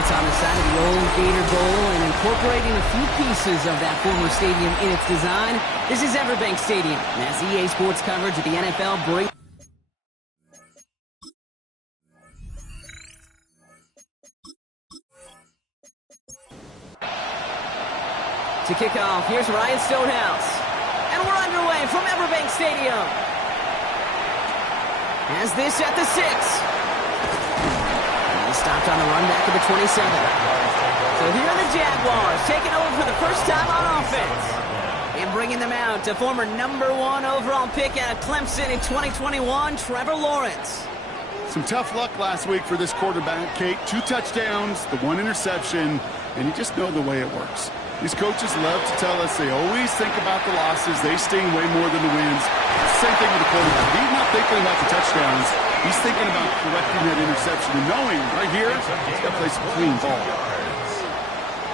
It's on the side of the old Gator Bowl and incorporating a few pieces of that former stadium in its design. This is Everbank Stadium, and as EA Sports coverage of the NFL brings to kick off, here's Ryan Stonehouse. And we're underway from Everbank Stadium. As this at the 6. And he stopped on the run back at the 27. So here are the Jaguars taking over for the first time on offense. And bringing them out to former #1 overall pick out of Clemson in 2021, Trevor Lawrence. Some tough luck last week for this quarterback, Kate. 2 touchdowns, the 1 interception, and you just know the way it works. These coaches love to tell us they always think about the losses. They sting way more than the wins. Same thing with the quarterback. He's not thinking about the touchdowns. He's thinking about correcting that interception and knowing right here he's got to play some clean ball.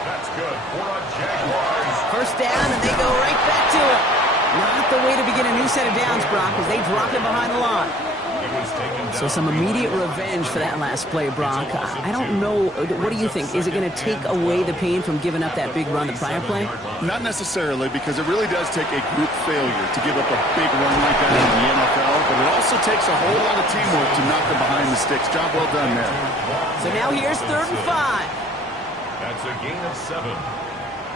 That's good for a Jaguars. First down, and they go right back to it. Not the way to begin a new set of downs, Brock, as they drop it behind the line. So some immediate revenge for that last play, Brock. I don't know. What do you think? Is it going to take away the pain from giving up that big run the prior play? Not necessarily, because it really does take a group failure to give up a big run like that in the NFL, but it also takes a whole lot of teamwork to knock them behind the sticks. Job well done there. So now here's 3rd and 5. That's a gain of 7.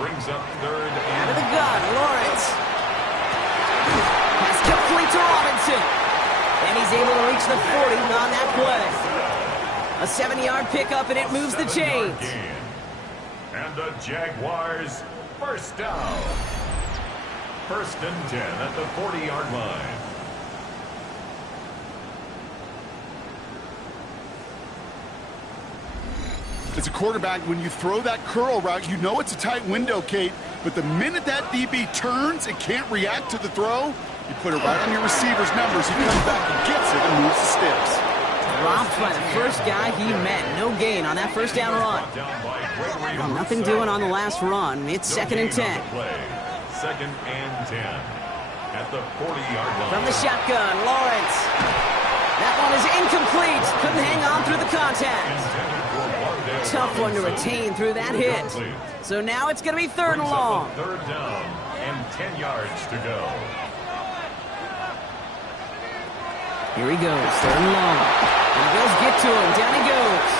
Brings up 3rd and out of the gun, Lawrence. Pass complete to Robinson. And he's able to reach the 40 on that play. A 7-yard pickup, and it moves the chains. And the Jaguars first down. 1st and 10 at the 40-yard line. As a quarterback, when you throw that curl route, you know it's a tight window, Kate. But the minute that DB turns and can't react to the throw, you put it right on your receiver's numbers. He comes back and gets it and moves the sticks. Dropped by the first guy he met. No gain on that first down run. Well, nothing doing on the last run. It's 2nd and 10. 2nd and 10 at the 40-yard line. From the shotgun, Lawrence. That one is incomplete. Couldn't hang on through the contact. Tough one to retain through that hit. So now it's going to be 3rd and long. 3rd down and 10 yards to go. Here he goes, 3rd and long. And the Bills get to him. Down he goes.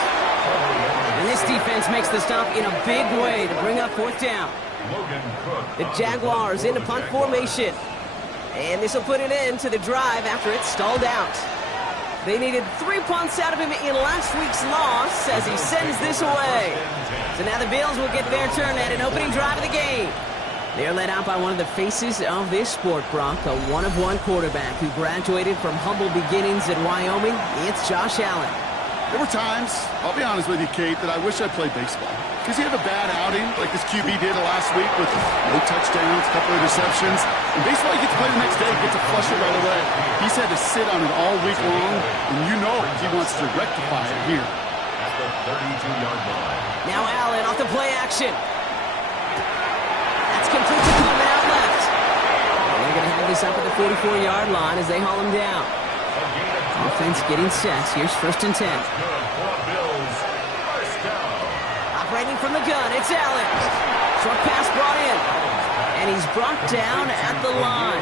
And this defense makes the stop in a big way to bring up 4th down. The Jaguars into punt formation. And this will put an end to the drive after it's stalled out. They needed 3 punts out of him in last week's loss as he sends this away. So now the Bills will get their turn at an opening drive of the game. They're led out by one of the faces of this sport, Brock, a one-of-one quarterback who graduated from humble beginnings at Wyoming. It's Josh Allen. There were times, I'll be honest with you, Kate, that I wish I played baseball. Because you have a bad outing like this QB did last week with no touchdowns, a couple of interceptions. In baseball, you get to play the next day, you get to flush it right away. He's had to sit on it all week long, and you know he wants to rectify it here. At the 32-yard line. Now Allen off the play action. That's complete to Coleman out left. And they're going to have this up at the 44-yard line as they haul him down. Offense getting set. Here's 1st and 10. Operating from the gun, it's Allen. Short pass brought in. And he's brought down at the line.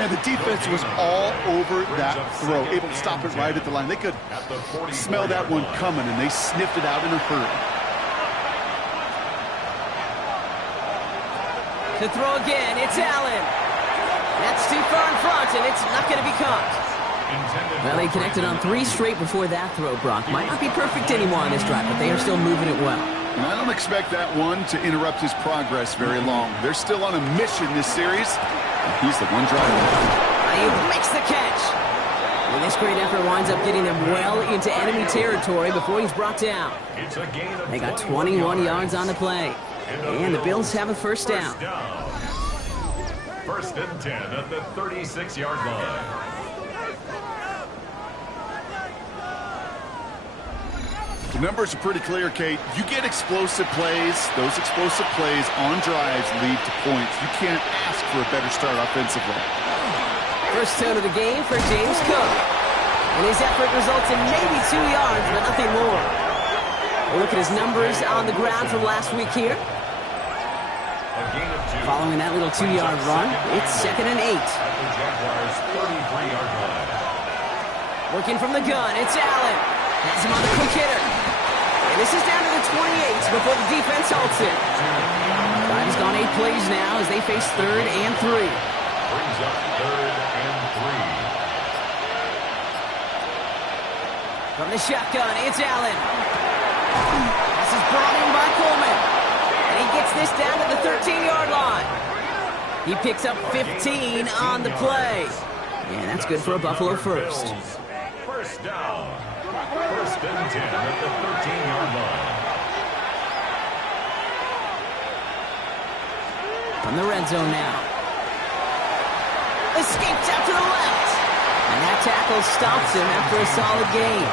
And the defense was all over that throw, able to stop it right at the line. They could smell that one coming, and they sniffed it out in a hurry. To throw again, it's Allen. That's too far in front, and it's not going to be caught. Well, they connected on 3 straight before that throw, Brock. Might not be perfect anymore on this drive, but they are still moving it well. And I don't expect that one to interrupt his progress very long. They're still on a mission this series, and he's the one driving it. He makes the catch. And this great effort winds up getting them well into enemy territory before he's brought down. They got 21 yards on the play. And the Bills have a first down. 1st and 10 at the 36-yard line. The numbers are pretty clear, Kate. You get explosive plays. Those explosive plays on drives lead to points. You can't ask for a better start offensively. First tone of the game for James Cook. And his effort results in maybe 2 yards, but nothing more. We'll look at his numbers on the ground from last week here. Following that little 2-yard run, it's 2nd and 8. Jaguars 33-yard line. Working from the gun, it's Allen. Has him on the quick hitter. And this is down to the 28 before the defense halts it. Drive has gone 8 plays now as they face 3rd and 3. Brings up 3rd and 3. From the shotgun, it's Allen. This is brought in by Coleman. And he gets this down to the 13-yard line. He picks up 15 on the play. And that's good for a Buffalo first. First down. 1st and 10 at the 13-yard line. From the red zone now. Escapes out to the left. And that tackle stops him after a solid gain.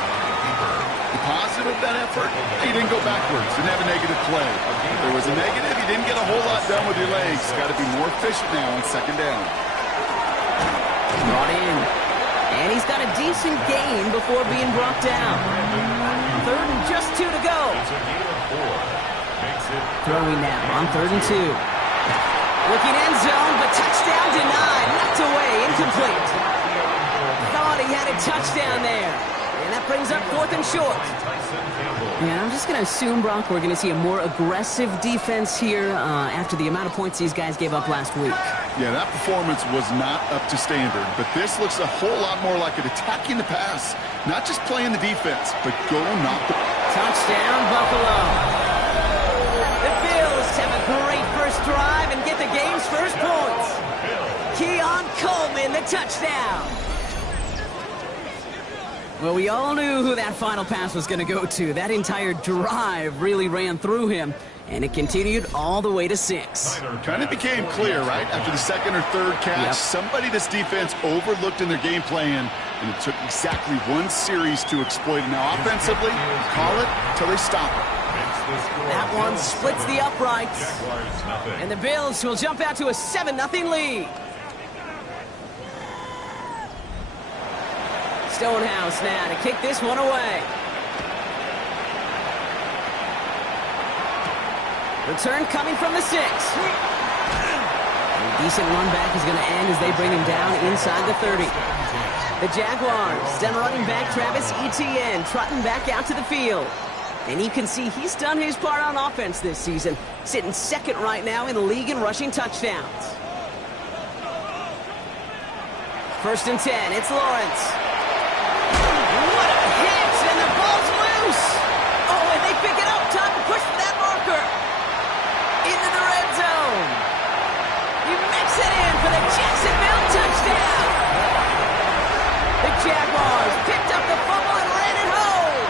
Positive that effort. He didn't go backwards. Didn't have a negative play. If there was a negative, he didn't get a whole lot done with your legs. Got to be more efficient now on 2nd down. Brought in. And he's got a decent gain before being brought down. 3rd and just 2 to go. It's a gain of 4. Makes it Throwing now on 3rd and 2. Looking end zone, but touchdown denied. Knocked away, incomplete. Thought he had a touchdown there. And that brings up 4th and short. Yeah, I'm just going to assume, Brock, we're going to see a more aggressive defense here after the amount of points these guys gave up last week. Yeah, that performance was not up to standard, but this looks a whole lot more like it attacking the pass. Not just playing the defense, but go knock the... Touchdown, Buffalo. The Bills have a great first drive and get the game's first points. Keon Coleman, the touchdown. Well, we all knew who that final pass was going to go to. That entire drive really ran through him, and it continued all the way to 6. Kind of became clear, right? After the 2nd or 3rd catch, somebody this defense overlooked in their game plan, and it took exactly one series to exploit it. Now, offensively, call it till they stop it. That one splits the uprights, and the Bills will jump out to a 7-0 lead. Stonehouse now to kick this one away. Return coming from the 6. A decent run back is going to end as they bring him down inside the 30. The Jaguars, then running back Travis Etienne trotting back out to the field. And you can see he's done his part on offense this season, sitting 2nd right now in the league in rushing touchdowns. 1st and 10, it's Lawrence. What a hit, and the ball's loose. Oh, and they pick it up. Time to push for that marker. Into the red zone. He makes it in for the Jacksonville touchdown. The Jaguars picked up the fumble and ran it home.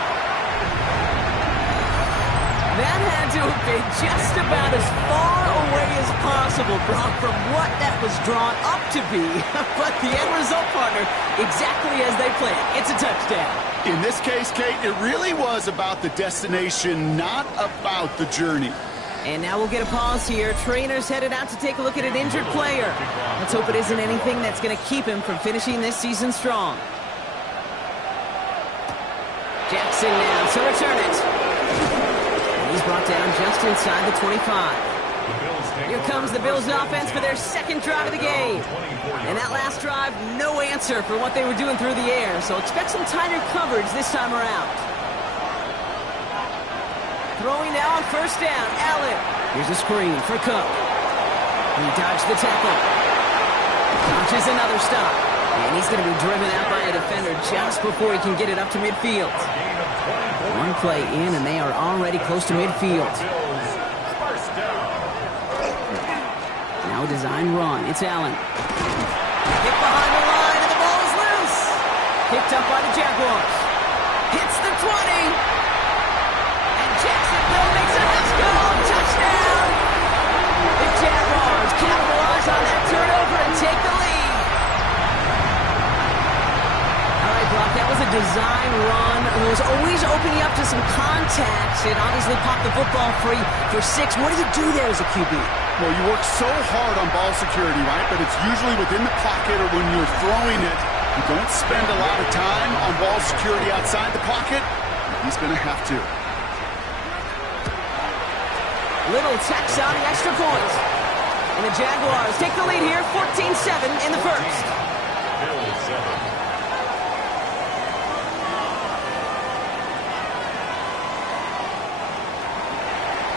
That had to have been just about as far away as possible, Brock, from what that was drawn up to be. But the end result, partner, exactly as they planned. It's a touchdown. In this case, Kate, it really was about the destination, not about the journey. And now we'll get a pause here. Trainers headed out to take a look at an injured player. Let's hope it isn't anything that's going to keep him from finishing this season strong. Jackson now to return it. And he's brought down just inside the 25. Here comes the Bills offense for their 2nd drive of the game. And that last drive, no answer for what they were doing through the air. So expect some tighter coverage this time around. Throwing now on 1st down, Allen. Here's a screen for Cook. He dodged the tackle. Launches another stop. And he's going to be driven out by a defender just before he can get it up to midfield. One play in, and they are already close to midfield. Now a design run. It's Allen. Hit behind the line, and the ball is loose. Picked up by the Jaguars. Hits the 20. And Jacksonville makes a house call. Touchdown. The Jaguars capitalize on that turnover and take the lead. All right, Brock, that was a design run. It was always opening up to some contacts. It obviously popped the football free for 6. What do you do there as a QB? Well, you work so hard on ball security, right? But it's usually within the pocket or when you're throwing it. You don't spend a lot of time on ball security outside the pocket. He's going to have to. Little tacks on the extra point. And the Jaguars take the lead here, 14-7 in the first. Bills 7.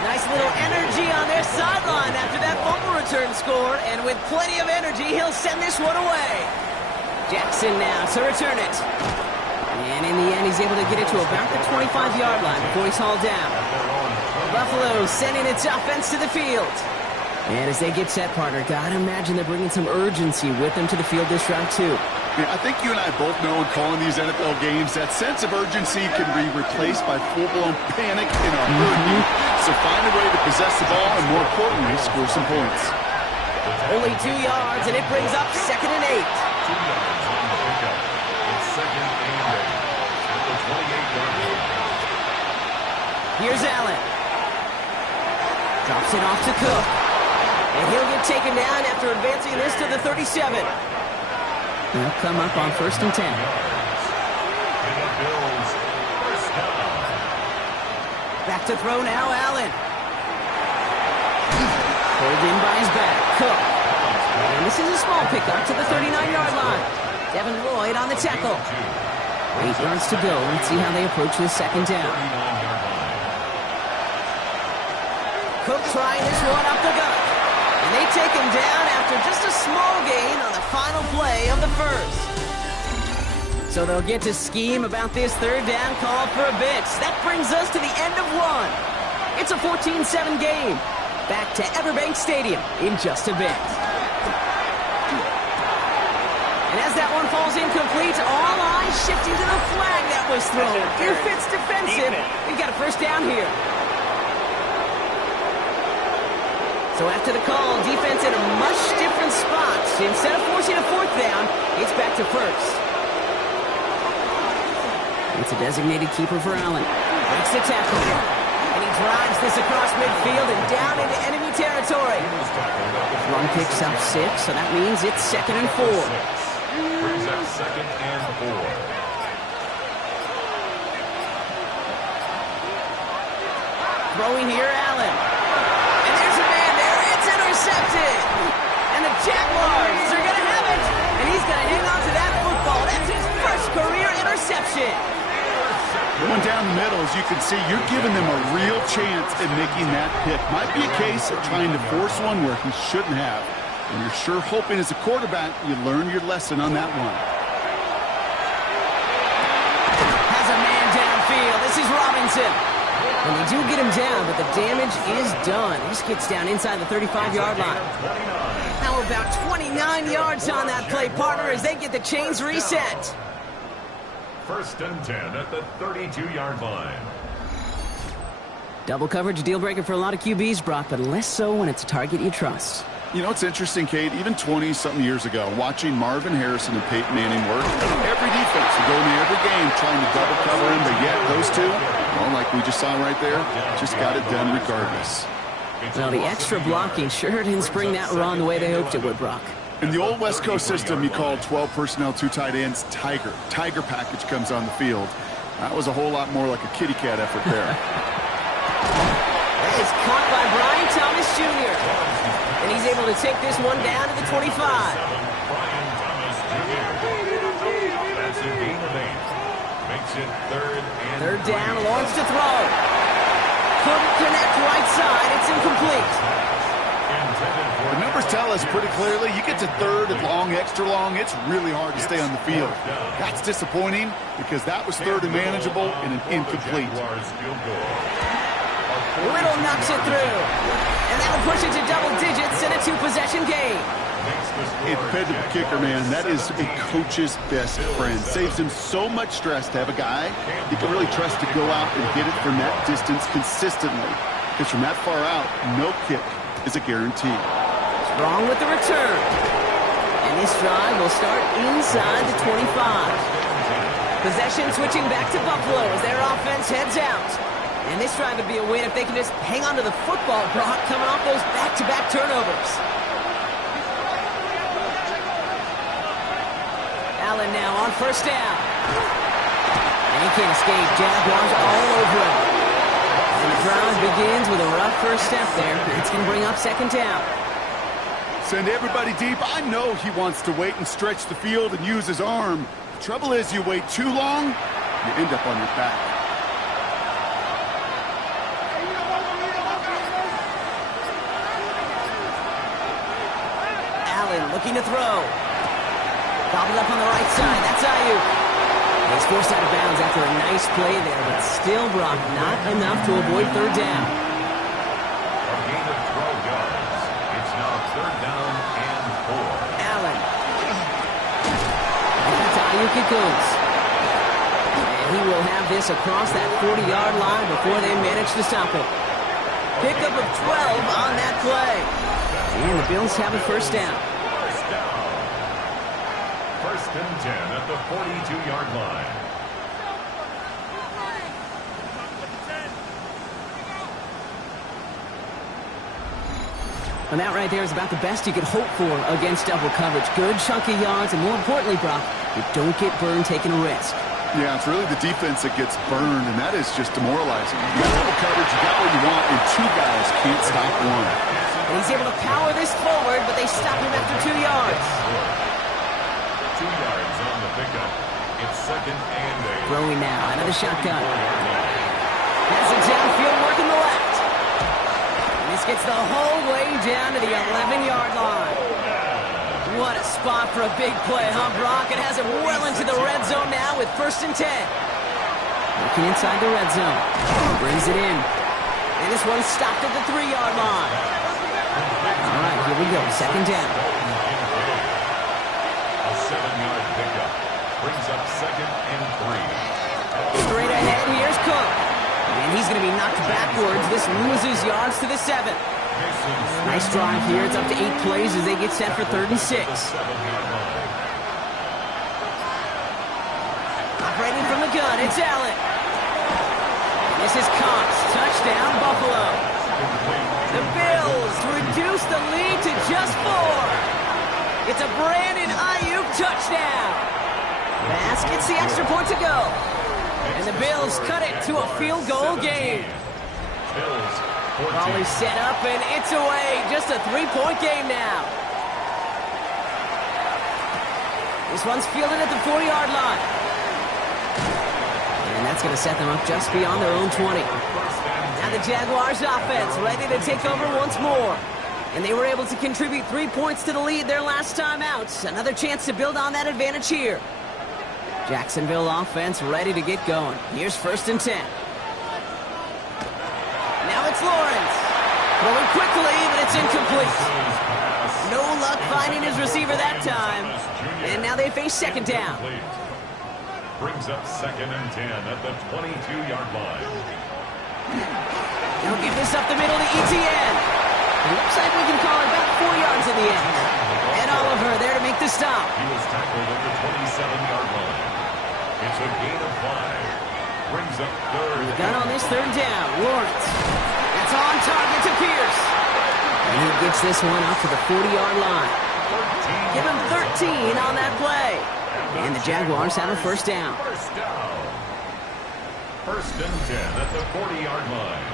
Nice little energy on their sideline after that fumble return score. And with plenty of energy, he'll send this one away. Jackson now to return it. And in the end, he's able to get it to about the 25-yard line before he's hauled down. Buffalo sending its offense to the field. And as they get set, partner, gotta imagine they're bringing some urgency with them to the field this round, too. Yeah, I think you and I both know in calling these NFL games that sense of urgency can be replaced by full-blown panic in a heartbeat. So find a way to possess the ball and, more importantly, score some points. Only 2 yards, and it brings up 2nd and 8. 2 yards on the pickup. It's 2nd and 8 at the 28-yard line. Here's Allen. Drops it off to Cook. And he'll get taken down after advancing this to the 37. They'll come up on 1st and 10. And the Bills first down. Back to throw now, Allen. Pulled in by his back. Cook. And this is a small pickup to the 39-yard line. Devin Lloyd on the tackle. 8 yards to go. Let's see how they approach this 2nd down. 39-yard line. Cook trying this one up the gut. And they take him down after just a small gain on the final play of the first. So they'll get to scheme about this 3rd down call for a bit. That brings us to the end of one. It's a 14-7 game. Back to Everbank Stadium in just a bit. And as that one falls incomplete, all eyes shifting to the flag that was thrown. If it's defensive, we've got a 1st down here. So after the call, defense in a much different spot. Instead of forcing a 4th down, it's back to 1st. It's a designated keeper for Allen. Breaks the tackle. And he drives this across midfield and down into enemy territory. Run picks up 6, so that means it's 2nd and 4. Brings up 2nd and 4. Throwing here, Allen. And there's a man there. It's intercepted. And the Jaguars are going to have it. And he's going to hang on to that football. That's his first career interception. Going down the middle, as you can see, you're giving them a real chance at making that pick. Might be a case of trying to force one where he shouldn't have. And you're sure hoping as a quarterback you learn your lesson on that one. Has a man downfield. This is Robinson. And they do get him down, but the damage is done. This gets down inside the 35-yard line. How about 29 yards on that play, partner, as they get the chains reset? 1st and 10 at the 32-yard line. Double coverage, a deal breaker for a lot of QBs, Brock, but less so when it's a target you trust. You know, it's interesting, Kate, even 20-something years ago, watching Marvin Harrison and Peyton Manning work, every defense would go into every game trying to double cover him, but yet those two, well, like we just saw right there, just got it done regardless. Well, the extra blocking sure didn't spring that run the way they hoped it would, Brock. In the old West Coast system, you called 12 personnel, 2 tight ends, Tiger. Tiger package comes on the field. That was a whole lot more like a kitty cat effort there. That is caught by Brian Thomas Jr. And he's able to take this one down to the 25. Brian Thomas Jr. That's a gain of 8. Makes it 3rd and 3rd down, Lawrence to throw. Couldn't connect right side. It's incomplete. The numbers tell us pretty clearly, you get to 3rd and long, extra long, it's really hard to stay on the field. That's disappointing because that was 3rd and manageable and an incomplete. Little knocks it through. And that'll push it to double digits in a 2-possession game. Independent kicker, man, that is a coach's best friend. Saves him so much stress to have a guy he can really trust to go out and hit it from that distance consistently. Because from that far out, no kick is a guarantee. Strong with the return. And this drive will start inside the 25. Possession switching back to Buffalo as their offense heads out. And this drive would be a win if they can just hang on to the football, Brock, coming off those back-to-back turnovers. Allen now on 1st down. And he can't escape. Jaguars all over him. And the drive begins with a rough first step there. It's going to bring up second down. Send everybody deep. I know he wants to wait and stretch the field and use his arm. The trouble is, you wait too long, you end up on your back. Allen looking to throw. Gobbled up on the right side. That's Ayuk. He's forced out of bounds after a nice play there, but still, Brock, not enough to avoid third down. A gain of 12 yards. It's now third down and 4. Allen. Back to Ayuk it goes. And he will have this across that 40-yard line before they manage to stop it. Pickup of 12 on that play. And the Bills have a first down. First down. First and 10 at the 42-yard line. And that right there is about the best you could hope for against double coverage. Good chunky yards, and more importantly, Brock, you don't get burned taking a risk. Yeah, it's really the defense that gets burned, and that is just demoralizing. You got double coverage, you got what you want, and two guys can't stop one. And he's able to power this forward, but they stop him after 2 yards. 2 yards on the pickup. It's second and 8. Throwing now, another shotgun. Has it downfield, working the left. And this gets the whole way down to the 11-yard line. What a spot for a big play, huh, Brock? It has it well into the red zone now with first and 10. Looking inside the red zone. Brings it in. And this one's stopped at the 3-yard line. All right, here we go. Second down. A 7-yard pickup. Brings up second and 3. Straight ahead, here's Cook. And he's going to be knocked backwards. This loses yards to the 7. Nice drive here. It's up to 8 plays as they get set for third and 6. Operating from the gun, it's Allen. This is Cox. Touchdown, Buffalo. The Bills reduce the lead to just 4. It's a Brandon Ayuk touchdown. Pass gets the extra point to go. And the Bills cut it to a field goal game. Ball is set up, and it's away. Just a 3-point game now. This one's fielded at the 40-yard line. And that's going to set them up just beyond their own 20. Now the Jaguars offense ready to take over once more. And they were able to contribute 3 points to the lead their last time out. Another chance to build on that advantage here. Jacksonville offense ready to get going. Here's first and 10. Now it's Lawrence. Throwing quickly, but it's incomplete. No luck finding his receiver that time. And now they face second down. Brings up second and 10 at the 22-yard line. They'll give this up the middle to ETN. It looks like we can call it about 4 yards in the end. And Oliver there to make the stop. He was tackled at the 27-yard line. It's a gain of 5. Brings up third. Gun on this third down. Lawrence. That's on target to Pierce. And he gets this one up to the 40-yard line. Give him 13 on that play. And the Jaguars have a first down. First down. First and 10 at the 40-yard line.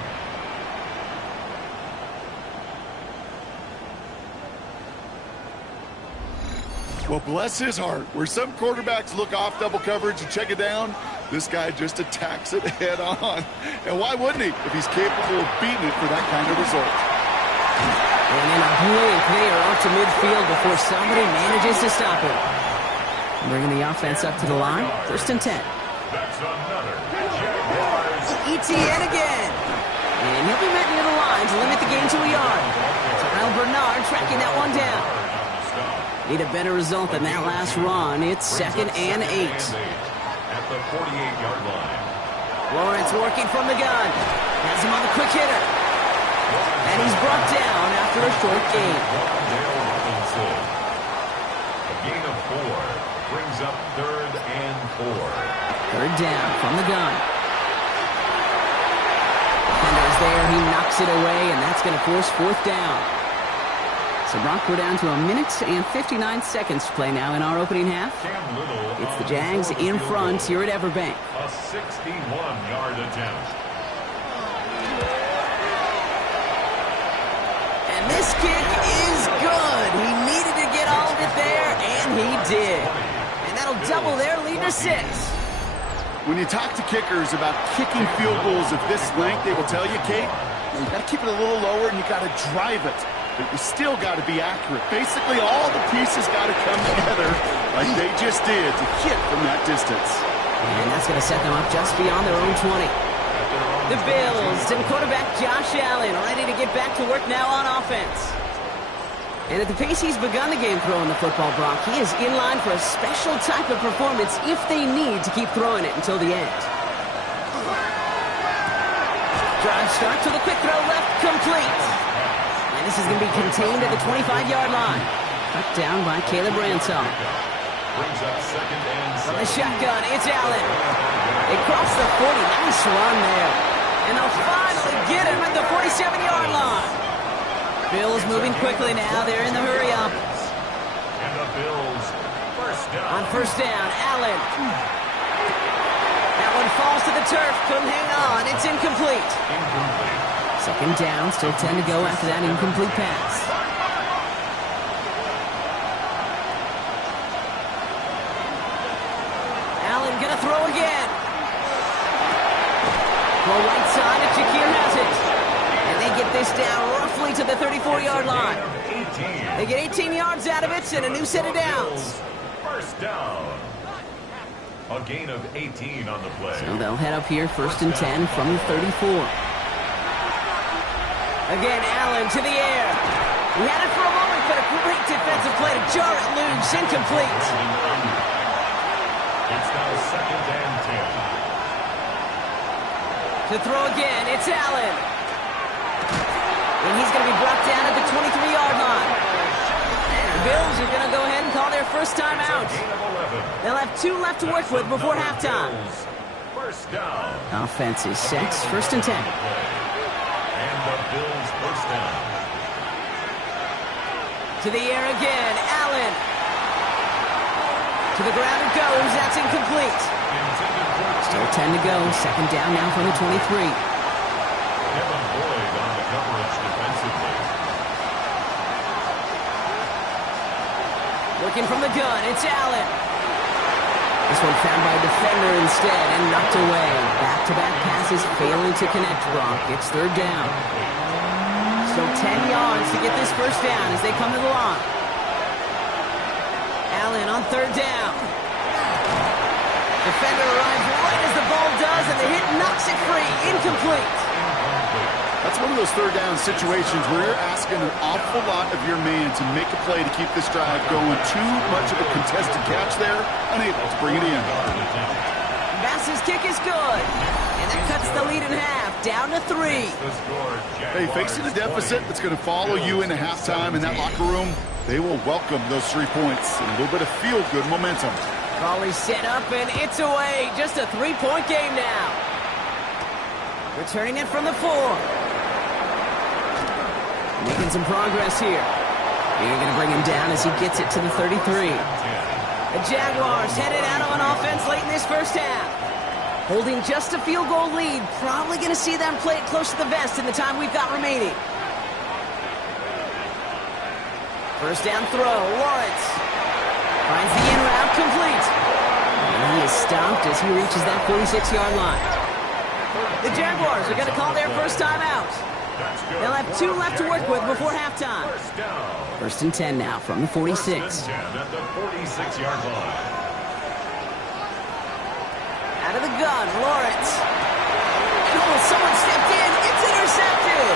Well, bless his heart. Where some quarterbacks look off double coverage and check it down, this guy just attacks it head on. And why wouldn't he if he's capable of beating it for that kind of result? And in a blink, they are out to midfield before somebody manages to stop it. Bringing the offense up to the line. First and 10. That's another Jaguars. ETN again. And he'll be met near the line to limit the gain to a yard. Terrell Bernard tracking that one down. Need a better result than that last run. It's second and 8. At the 48-yard line. Lawrence working from the gun. Has him on the quick hitter. And he's brought down after a short gain. A gain of 4. Brings up third and 4. Third down from the gun. Defender's there. He knocks it away, and that's going to force fourth down. So, Brock, we're down to 1 minute and 59 seconds to play now in our opening half. It's the Jags in front here at Everbank. A 61-yard attempt. good. He needed to get all of it there, and he did. And that'll double their lead to 6. When you talk to kickers about kicking field goals of this length, they will tell you, Kate, you got to keep it a little lower and you got to drive it. But you still got to be accurate. Basically, all the pieces got to come together like they just did to hit from that distance. And that's going to set them up just beyond their own 20. The Bills and quarterback Josh Allen ready to get back to work now on offense. And at the pace he's begun the game throwing the football, Brock, he is in line for a special type of performance if they need to keep throwing it until the end. Drive start to the quick throw left, complete. And this is going to be contained at the 25-yard line. Cut down by Caleb Ransom. From the shotgun, it's Allen. They cross the 40. Nice run there. And they'll finally get him at the 47-yard line. Bills moving quickly now. They're in the hurry-up. And the Bills first down. On first down, Allen. That one falls to the turf. Couldn't hang on. It's incomplete. Second down. Still 10 to go after that incomplete pass. Allen gonna throw again. Throw right side, and Shakir has it. And they get this down roughly to the 34-yard line. They get 18 yards out of it and a new set of downs. First down. A gain of 18 on the play. So they'll head up here, first and 10 from the 34. Again, Allen to the air. He had it for a moment, but a great defensive play to jar it loose. Incomplete. It's now second and 10. To throw again, it's Allen. And he's going to be brought down at the 23-yard line. The Bills are going to go ahead and call their first time out. They'll have 2 left to work with before halftime. First down. Offense is set, first and 10. And the Bills first down. To the air again, Allen. To the ground it goes, that's incomplete. Still 10 to go, second down now from the 23. Kevin Boyd on the coverage defensively. Looking from the gun, it's Allen. This one found by a defender instead and knocked away. Back-to-back passes failing to connect, Brock. It's third down. So 10 yards to get this first down as they come to the line. Allen on third down. Defender arrives right as the ball does, and the hit knocks it free. Incomplete. That's one of those third down situations where you're asking an awful lot of your man to make a play to keep this drive going. Too much of a contested catch there, unable to bring it in. Bass's kick is good, and that cuts the lead in half, down to 3. Hey, facing a deficit that's going to follow you into halftime in that locker room, they will welcome those 3 points and a little bit of feel-good momentum. Volley set up, and it's away. Just a 3-point game now. Returning it from the 4. Making some progress here. They're going to bring him down as he gets it to the 33. The Jaguars headed out on offense late in this first half. Holding just a field goal lead. Probably going to see them play it close to the vest in the time we've got remaining. First down throw, Lawrence. Finds the in route, complete. And he is stopped as he reaches that 46-yard line. The Jaguars are going to call their first time out. They'll have 2 left to work with before halftime. First and 10 now from the 46. First and 10 at the 46-yard line. Out of the gun, Lawrence. Oh, someone stepped in. It's intercepted.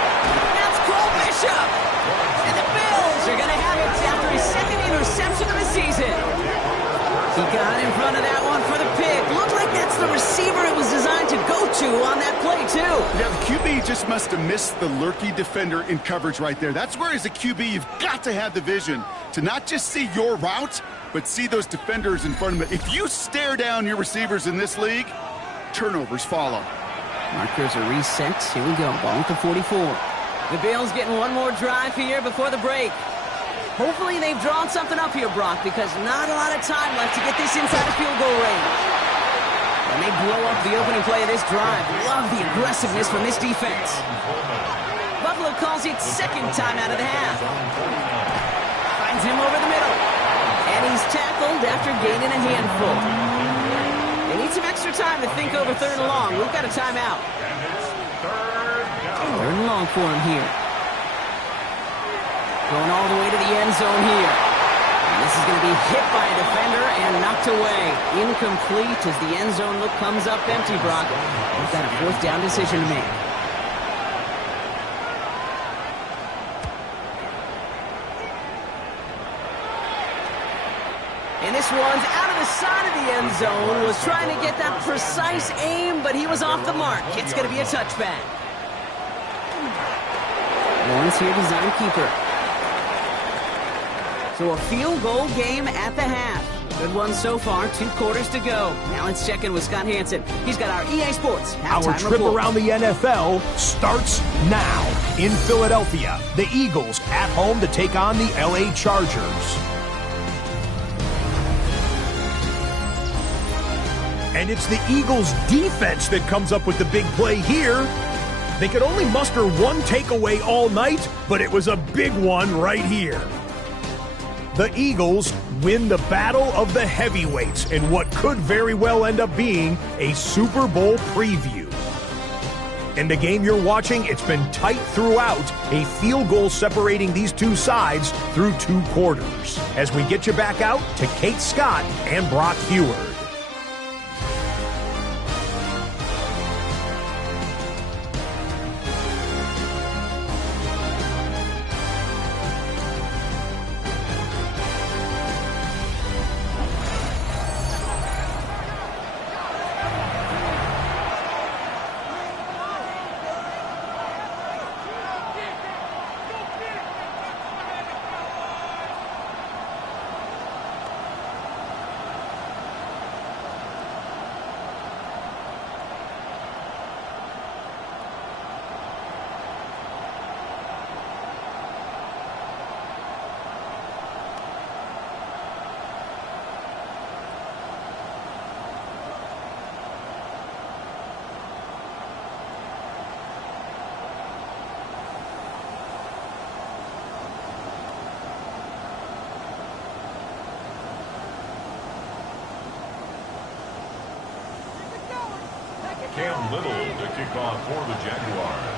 That's Cole Bishop. And the Bills are going to have it after his second interception of the season. He got in front of that one for the pick. Looked like that's the receiver it was designed to go to on that play, too. Yeah, the QB just must have missed the lurky defender in coverage right there. That's where, as a QB, you've got to have the vision to not just see your route, but see those defenders in front of it. If you stare down your receivers in this league, turnovers follow. Markers are reset. Here we go. Ball at the 44. The Bills getting one more drive here before the break. Hopefully they've drawn something up here, Brock, because not a lot of time left to get this inside of field goal range. And they blow up the opening play of this drive. Love the aggressiveness from this defense. Buffalo calls it second time out of the half. Finds him over the middle. And he's tackled after gaining a handful. They need some extra time to think over 3rd and long. We've got a timeout. And it's 3rd down. 3rd and long for him here. Going all the way to the end zone here. And this is going to be hit by a defender and knocked away. Incomplete as the end zone look comes up empty, Brock. We've got a 4th down decision to make. And this one's out of the side of the end zone. Was trying to get that precise aim, but he was off the mark. It's going to be a touchback. Lawrence here, design keeper. So a field goal game at the half. Good one so far, 2 quarters to go. Now let's check in with Scott Hansen. He's got our EA Sports halftime Our trip report. around the NFL starts now. In Philadelphia, the Eagles at home to take on the LA Chargers. And it's the Eagles' defense that comes up with the big play here. They could only muster 1 takeaway all night, but it was a big one right here. The Eagles win the battle of the heavyweights in what could very well end up being a Super Bowl preview. In the game you're watching, it's been tight throughout, a field goal separating these two sides through 2 quarters. As we get you back out to Kate Scott and Brock Heward. Cam Little to kick off for the Jaguars.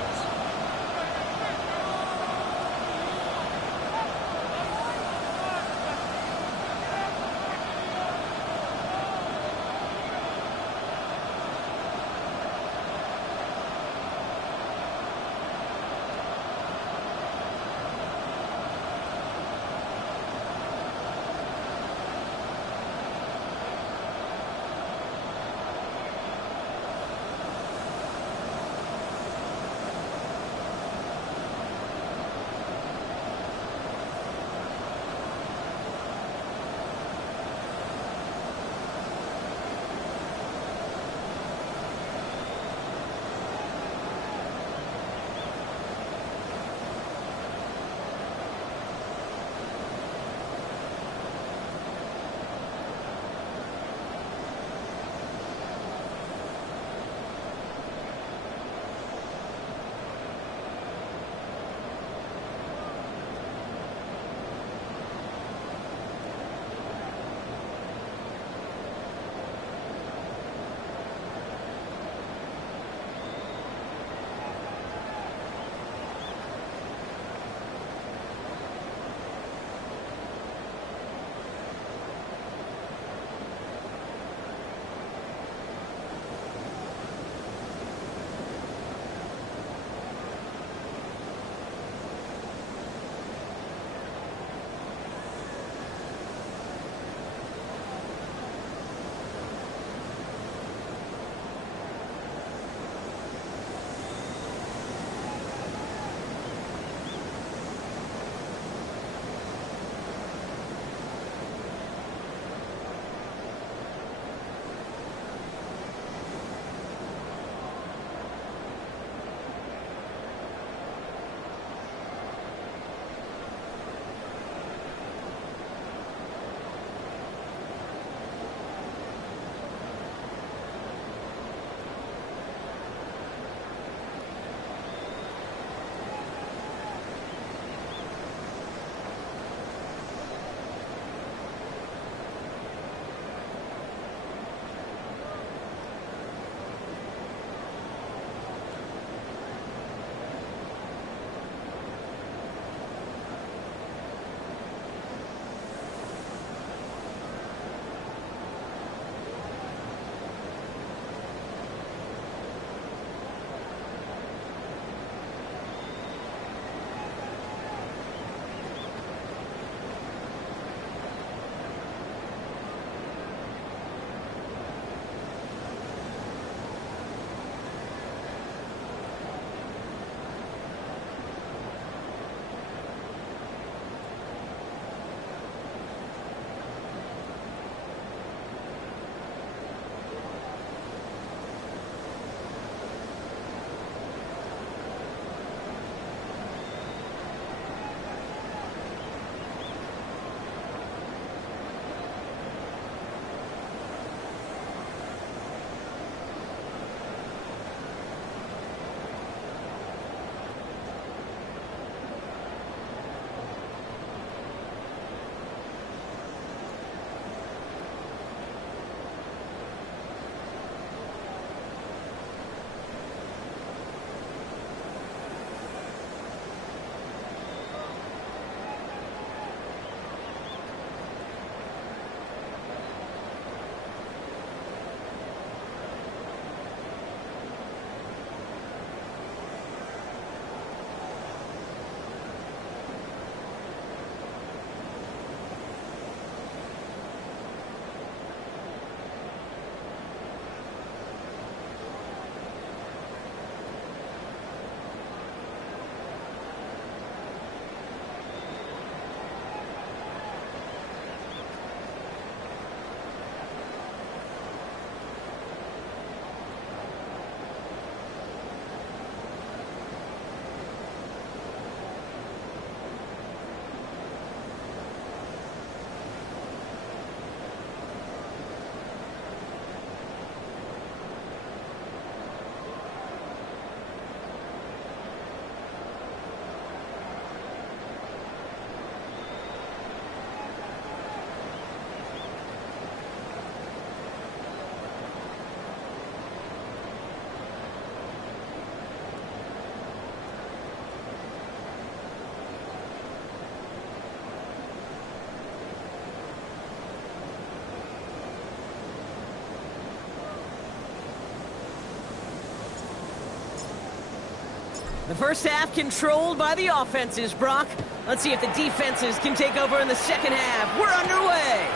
The first half controlled by the offenses, Brock. Let's see if the defenses can take over in the second half. We're underway.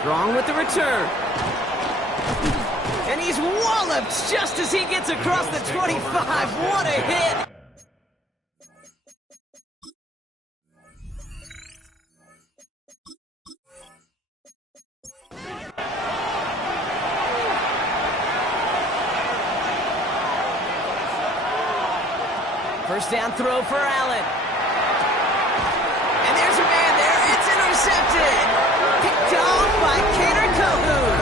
Strong with the return. And he's walloped just as he gets across the 25. What a hit. First down throw for Allen. And there's a man there. It's intercepted. Picked off by Cater Calhoun.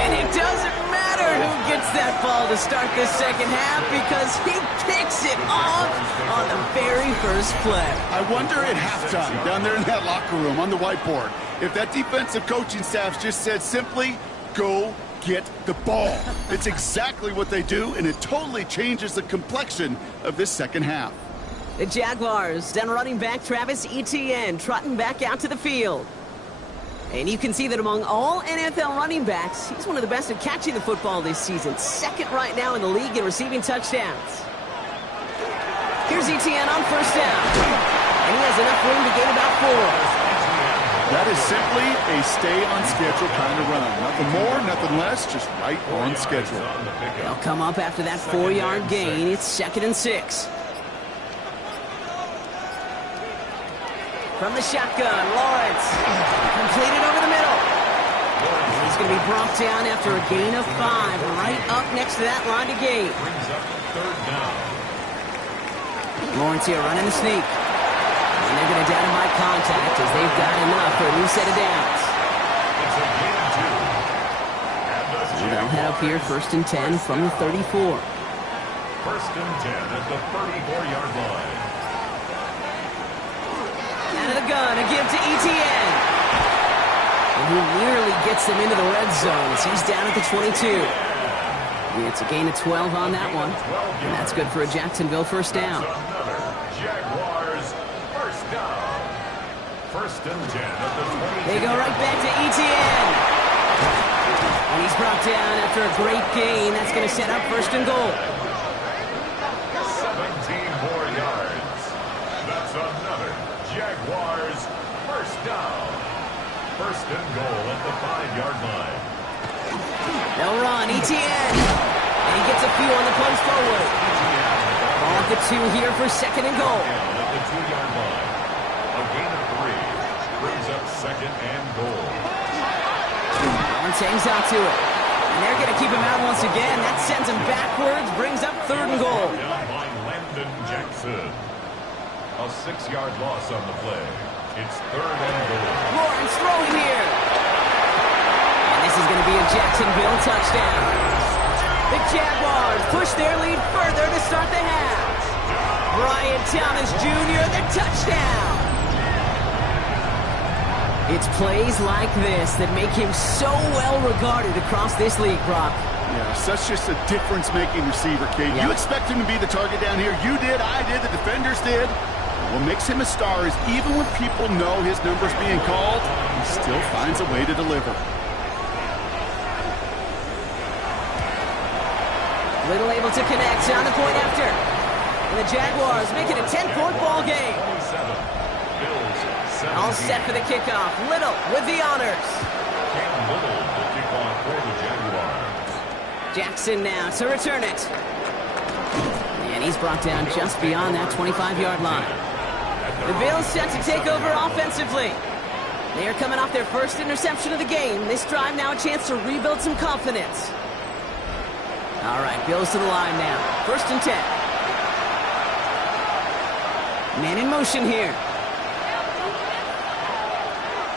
And it doesn't matter who gets that ball to start this second half because he picks it off on the very first play. I wonder at halftime, down there in that locker room on the whiteboard, if that defensive coaching staff just said simply, go get the ball. It's exactly what they do, and it totally changes the complexion of this second half. The Jaguars, then running back Travis Etienne, trotting back out to the field. And you can see that among all NFL running backs, he's one of the best at catching the football this season. Second right now in the league in receiving touchdowns. Here's Etienne on first down. And he has enough room to gain about 4. That is simply a stay-on-schedule kind of run. Nothing more, nothing less, just right on schedule. They'll come up after that 4-yard gain. It's 2nd and 6. From the shotgun, Lawrence. Completed over the middle. And he's going to be brought down after a gain of 5, right up next to that line to gain. Lawrence here running the sneak. And they're going to down him by contact as they've got enough for a new set of downs. So they'll head up here 1st and 10 from the 34. 1st and 10 at the 34-yard line. Out of the gun, a give to Etienne. And he nearly gets them into the red zone as he's down at the 22. It's a gain of 12 on that one. And that's good for a Jacksonville first down. Jaguars first down. 1st and 10 at the 22. They go right back to Etienne. And he's brought down after a great gain. That's going to set up 1st and goal. 17 more yards. That's another Jaguars first down. 1st and goal at the 5-yard line. They'll run, Etienne. And he gets a few on the punch forward. Ball at the 2 here for 2nd and goal. At the 2-yard line. A gain of 3 brings up 2nd and goal. Lawrence hangs out to it. And they're going to keep him out once again. That sends him backwards, brings up 3rd and goal. Down by Landon Jackson. A 6-yard loss on the play. It's 3rd and goal. Lawrence throwing here. And this is going to be a Jacksonville touchdown. The Jaguars push their lead further to start the half. Brian Thomas Jr., the touchdown. It's plays like this that make him so well regarded across this league, Brock. Yeah, such just a difference-making receiver, Kate. Yep. You expect him to be the target down here. You did, I did, the defenders did. What makes him a star is even when people know his number's being called, he still finds a way to deliver. Little able to connect on the point after. And the Jaguars make it a 10-point ball game. All set for the kickoff. Little with the honors. Little the kickoff for the Jaguars. Jackson now to return it. And he's brought down just beyond that 25-yard line. The Bills set to take over offensively. They are coming off their first interception of the game. This drive now a chance to rebuild some confidence. All right, Bills to the line now. 1st and 10. Man in motion here.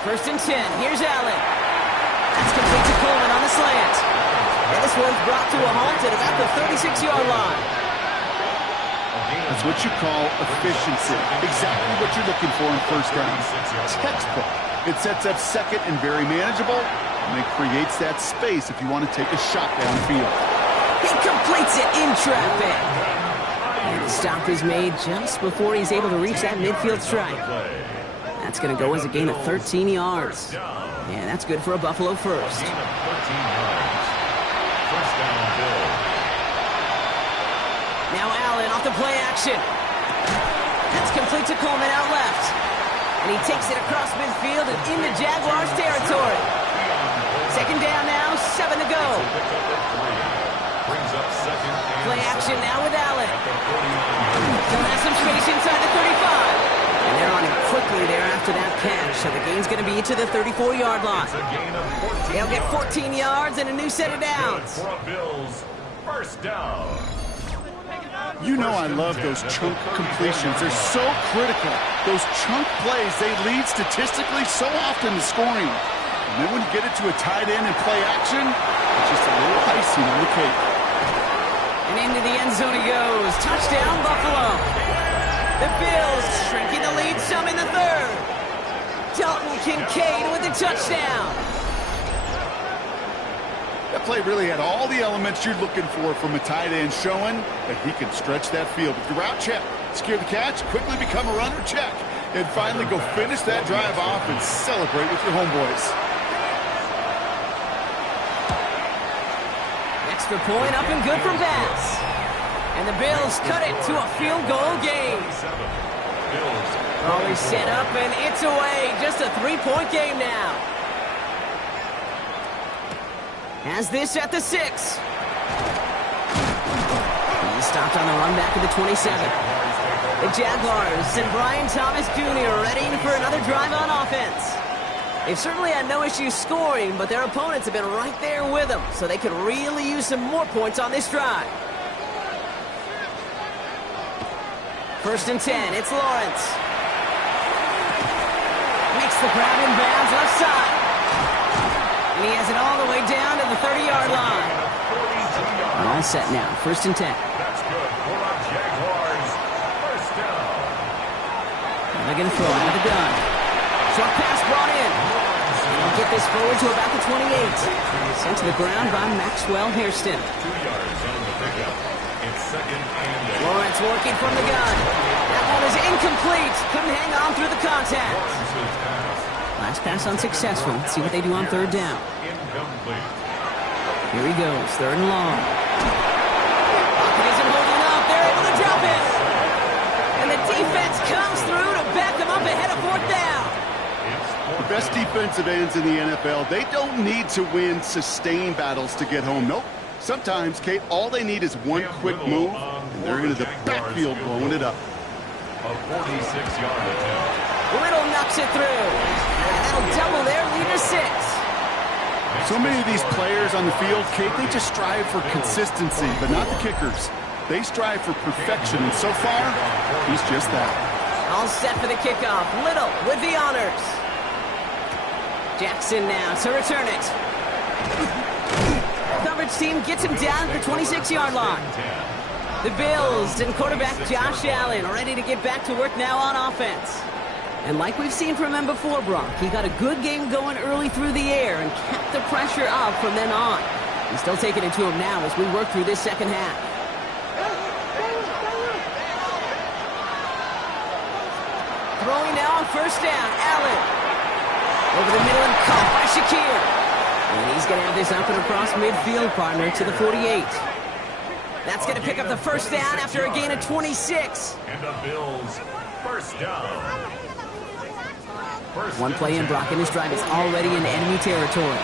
1st and 10. Here's Allen. That's complete to Coleman on the slant. And this one's brought to a halt at about the 36-yard line. That's what you call efficiency. Exactly what you're looking for in first down. Textbook. It sets up 2nd and very manageable, and it creates that space if you want to take a shot downfield. He completes it in traffic. And the stop is made just before he's able to reach that midfield strike. That's going to go as a gain of 13 yards. Yeah, that's good for a Buffalo first. Gain of 13 yards. First down, Bills. Now Allen off the play action. That's complete to Coleman out left. And he takes it across midfield and into Jaguars territory. Second down now, 7 to go. Play action now with Allen. He'll have some space inside the 35. And they're on him quickly there after that catch. So the gain's going to be to the 34-yard line. They'll get 14 yards and a new set of downs. First down. You know I love those chunk completions. They're so critical. Those chunk plays, they lead statistically so often to scoring. And then when you get it to a tight end and play action, it's just a little icing on the cake. And into the end zone he goes. Touchdown, Buffalo. The Bills shrinking the lead some in the third. Dalton Kincaid with the touchdown. That play really had all the elements you're looking for from a tight end, showing that he can stretch that field. With your route check, secure the catch, quickly become a runner check, and finally go finish that drive off and celebrate with your homeboys. Extra point up and good from Bass. And the Bills cut it to a field goal game. Always set up and it's away. Just a 3-point game now. Has this at the 6. He's stopped on the run back to the 27. The Jaguars and Brian Thomas Jr. ready for another drive on offense. They've certainly had no issues scoring, but their opponents have been right there with them, so they could really use some more points on this drive. First and 10, it's Lawrence. Makes the grab in bounds left side. And he has it all the way down to the 30-yard line. All set now, first and 10. That's good for our Jaguars. First down. And they're going to throw out of the gun. Short pass brought in. They'll get this forward to about the 28. Sent to the ground by Maxwell Hairston. 2 yards on the pickup. It's second and 8. Lawrence working from the gun. That one is incomplete. Couldn't hang on through the contact. Last pass unsuccessful. Let's see what they do on third down. Incomplete. Here he goes, third and long. Pocket isn't holding up. They're able to drop it. And the defense comes through to back them up ahead of fourth down. The best defensive ends in the NFL, they don't need to win sustained battles to get home. Nope. Sometimes, Kate, all they need is one quick move, and they're into the backfield blowing it up. A 46-yard attempt. Riddle knocks it through. And that'll double their lead to 6. So many of these players on the field, Kate, they just strive for consistency, but not the kickers. They strive for perfection, and so far, he's just that. All set for the kickoff. Little with the honors. Jackson now to return it. Coverage team gets him down at the 26-yard line. The Bills and quarterback Josh Allen ready to get back to work now on offense. And like we've seen from him before, Brock, he got a good game going early through the air and kept the pressure up from then on. He's still taking it to him now as we work through this second half. Throwing now on first down, Allen. Over the middle and caught by Shakir. And he's going to have this up and across midfield, partner, to the 48. That's going to pick up the first down after a gain of 26. And the Bills, first down. One play in, Brock, and his drive is already in enemy territory.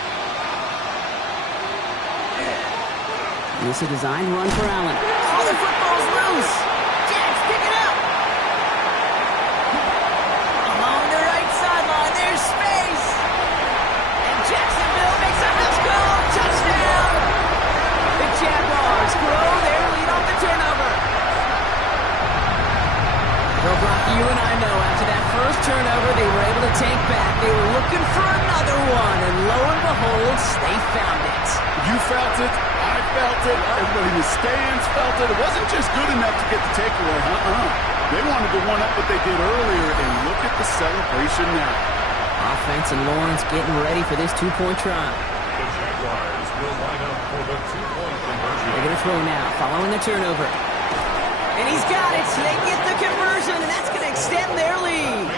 And this is a designed run for Allen. Oh, the football's loose! Jags pick it up! Along the right sideline, there's space! And Jacksonville makes a house call! Touchdown! The Jaguars grow their lead off the turnover. Well, Brock, you and I know after that first turnover they were able to take back. They were looking for another one, and lo and behold, they found it. You felt it. I felt it. Everybody in the stands felt it. It wasn't just good enough to get the takeaway. They wanted to one up what they did earlier, and look at the celebration now. Offense and Lawrence getting ready for this two-point try. The Jaguars will line up for the two-point conversion. They're going to throw now, following the turnover. And he's got it. They get the conversion, and that's going to extend their lead.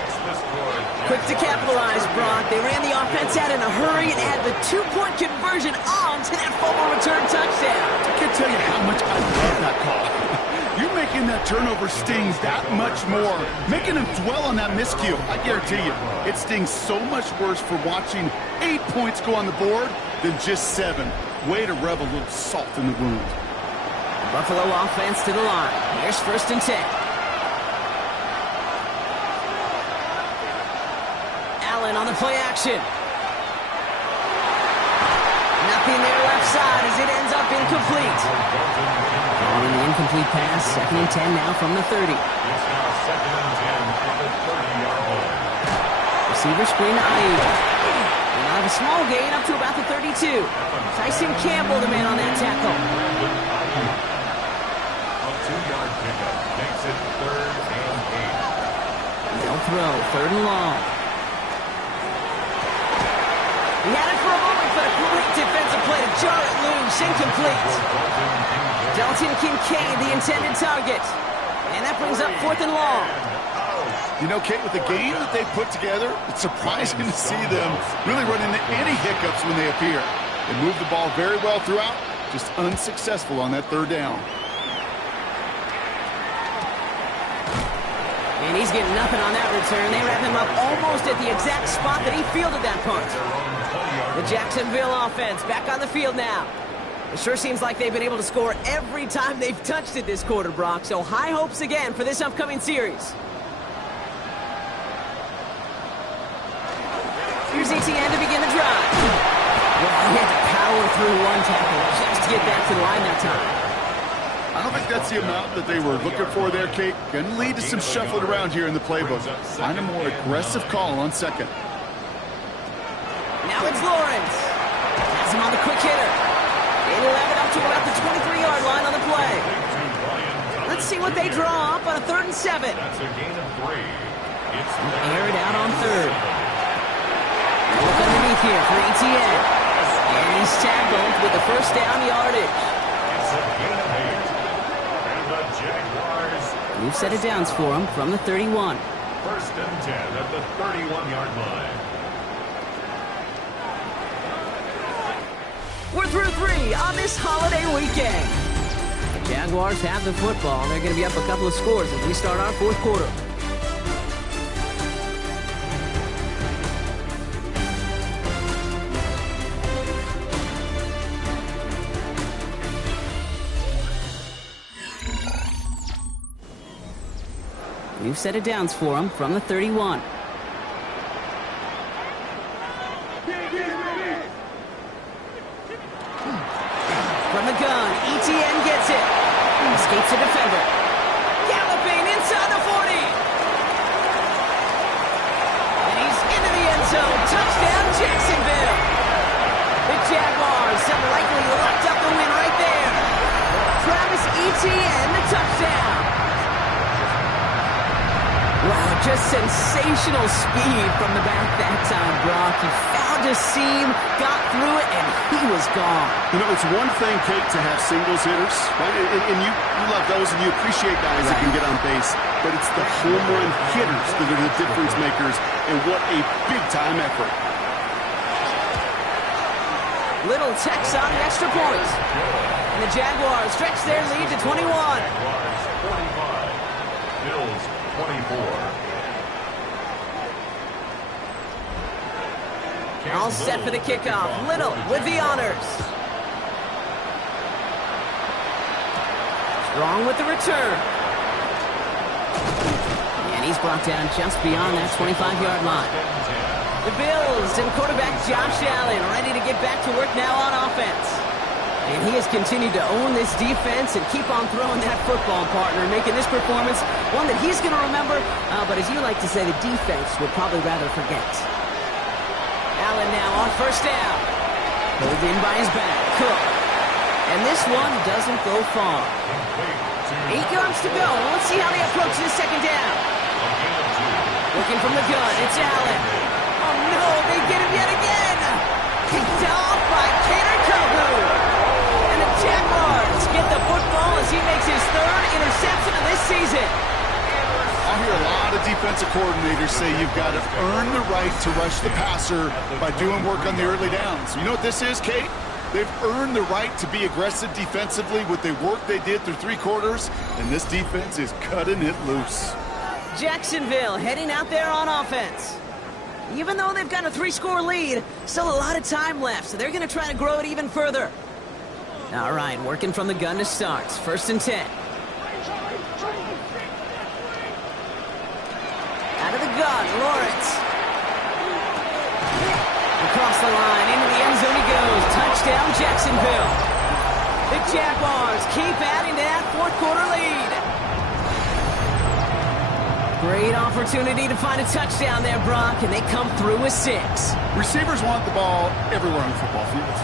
Quick to capitalize, Brock. They ran the offense out in a hurry and had the two-point conversion on to that fumble return touchdown. I can't tell you how much I love that call. You making that turnover sting that much more, making them dwell on that miscue. I guarantee you, it stings so much worse for watching 8 points go on the board than just 7. Way to rub a little salt in the wound. Buffalo offense to the line. Here's 1st and 10. Allen on the play action. Nothing there left side as it ends up incomplete. Following the incomplete pass, 2nd and 10 now from the 30. It's now 2nd and 10 from the 30-yard line. Receiver screen to Ayuk. And now have a small gain up to about the 32. Tyson Campbell, the man on that tackle. A 2-yard pickup makes it 3rd and 8. They'll throw, 3rd and long. He had it for a moment, but a great defensive play to jar it loose. Incomplete. Dalton Kincaid, the intended target. And that brings up 4th and long. You know, Kate, with the game that they put together, it's surprising to see them really run into any hiccups when they appear. They move the ball very well throughout, just unsuccessful on that 3rd down. And he's getting nothing on that return. They wrap him up almost at the exact spot that he fielded that punt. The Jacksonville offense back on the field now. It sure seems like they've been able to score every time they've touched it this quarter, Brock. So high hopes again for this upcoming series. Here's ETN to begin the drive. Well, he had to power through one tackle just to get back to the line that time. I don't think that's the amount that they were looking for there, Kate. Going to lead to some shuffling around here in the playbook. Find a more aggressive call on 2nd. Now it's Lawrence. Has him on the quick hitter. And he'll have it up to about the 23-yard line on the play. Let's see what they draw up on a 3rd and 7. That's a gain of 3. It's Air it out on 3rd. Look underneath here for ETN. And he's tackled with the 1st down yardage. It's a gain of 8. And the Jaguars. We've set it downs for him from the 31. 1st and 10 at the 31-yard line. We're through 3 on this holiday weekend. The Jaguars have the football. They're going to be up a couple of scores as we start our 4th quarter. We've set it downs for him from the 31. From the gun, ETN gets it. Escapes the defender. Galloping inside the 40. And he's into the end zone. Touchdown, Jacksonville. The Jaguars have likely locked up the win right there. Travis Etienne, the touchdown. Wow, just sensational speed from the back that time, Brock. He found a seam, got through it, and he was gone. You know, it's one thing, Kate, to have singles hitters, right? And you love those, and you appreciate guys that can get on base. But it's the home run hitters that are the difference makers, and what a big-time effort. Little Tex on the extra point. And the Jaguars stretch their lead to 21. Jaguars 45. Bills 24. All set for the kickoff. Little with the honors. Strong with the return. And he's brought down just beyond that 25-yard line. The Bills and quarterback Josh Allen ready to get back to work now on offense. And he has continued to own this defense and keep on throwing that football, partner, making this performance one that he's going to remember, but as you like to say, the defense would probably rather forget. Allen now on 1st down. Pulled in by his back. Cook. And this one doesn't go far. 8 yards to go. Let's see how they approach this 2nd down. Looking from the gun, it's Allen. Oh no, they get him yet again. Kicked off by Kader Kohu. And the Jaguars get the football as he makes his 3rd interception of this season. I hear a lot of defensive coordinators say you've got to earn the right to rush the passer by doing work on the early downs. You know what this is, Kate? They've earned the right to be aggressive defensively with the work they did through 3 quarters, and this defense is cutting it loose. Jacksonville heading out there on offense. Even though they've got a 3-score lead, still a lot of time left, so they're going to try to grow it even further. All right, working from the gun to start. 1st and 10. Out of the gun, Lawrence. Across the line, into the end zone he goes. Touchdown, Jacksonville. The Jaguars keep adding to that 4th-quarter lead. Great opportunity to find a touchdown there, Brock, and they come through with 6. Receivers want the ball everywhere on the football field.